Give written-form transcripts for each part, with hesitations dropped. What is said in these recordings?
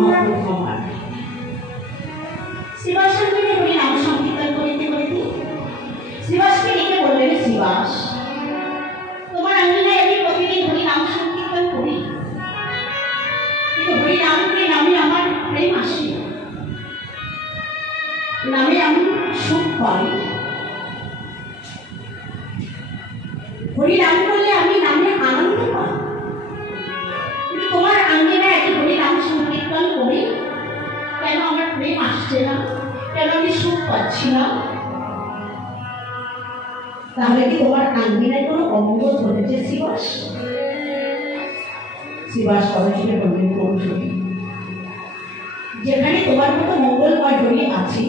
মহাপ্রভু আমার শ্রীবাসের মিলে উনি নাম সংকীর্তন করিতে করিতে শ্রীবাসকে ডেকে বললেন, শ্রীবাস, তোমার আঙ্গিনায় আমি প্রতিদিন হরি নাম সংকীর্তন করি, কিন্তু হরি নাম করে নামে আমার প্রেম আসে, নামে আমি সুখ পাই। হরি নাম করলে আমি নামে আনন্দ পাই, কিন্তু তোমার আঙ্গিনায় এত হরি নাম সংকীর্তন করি, কেন আমার প্রেম আসছে না, কেন আমি সুখ পাচ্ছি না? তাহলে কি তোমার আঙ্গিনায় কোনো অমঙ্গল ঘটেছে শ্রীবাস? শ্রীবাস পরশুরে বললেন, কৌশলী, যেখানে তোমার মতো মঙ্গলময় হরি আছে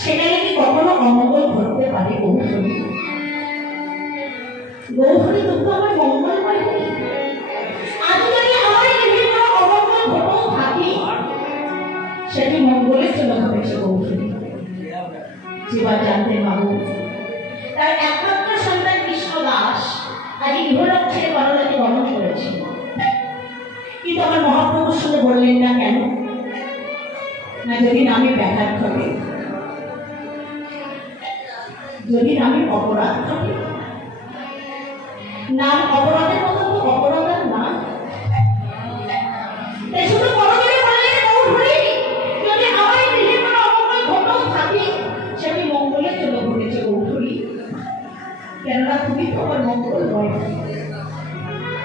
সেখানে কি কখনো অমঙ্গল ঘটতে পারে? কৌশলী, গৌহরি তো আমার মঙ্গলময় হরি, আজ যদি আমার গৃহে কোনো অমঙ্গল ঘটেও থাকে সেটি মঙ্গলের জন্য ঘটেছে। কৌশলী, শ্রীবাস জানতেন বাবু তার একমাত্র সন্তান কৃষ্ণ দাস আজ ইহলোক ছেড়ে পরলোকে গমন করেছে, কিন্তু আমার মহাপ্রভুর সঙ্গে বললেন না কেন? না, যদি নামে ব্যাঘাত ঘটে, যদি নামে অপরাধ ঘটে। নাম অপরাধের মতো তো অপরাধ আর না, তাই শুধু পরলোকে বললেন, গৌহরি, যদি আমার গৃহে কোনো অমঙ্গল ঘটেও থাকে সেটি মঙ্গলের জন্য ঘটেছে। গৌহরি, কেননা তুমি তো আমার মঙ্গলময়,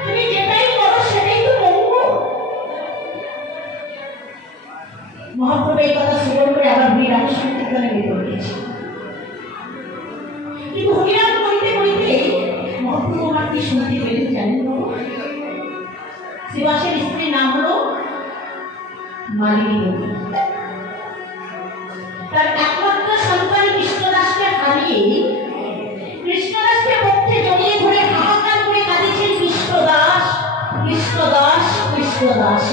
তুমি যেটাই করো সেটাই তো মঙ্গল। মহাপ্রভু এই কথা শ্রবণ করে আবার হরিনাম সংকীর্তনে মেতে উঠেছে, কিন্তু হরিনাম করিতে করিতে মহাপ্রভু আমার কি শুনতে পেলেন জানেন? শ্রীবাসের স্ত্রীর নাম হলো মালিনী দেবী। তার একমাত্র সন্তান কৃষ্ণদাসকে হারিয়ে কৃষ্ণদাসকে পক্ষে জড়িয়ে ধরে হাহাকার করে কাঁদেছেন কৃষ্ণদাস, কৃষ্ণদাস, কৃষ্ণদাস।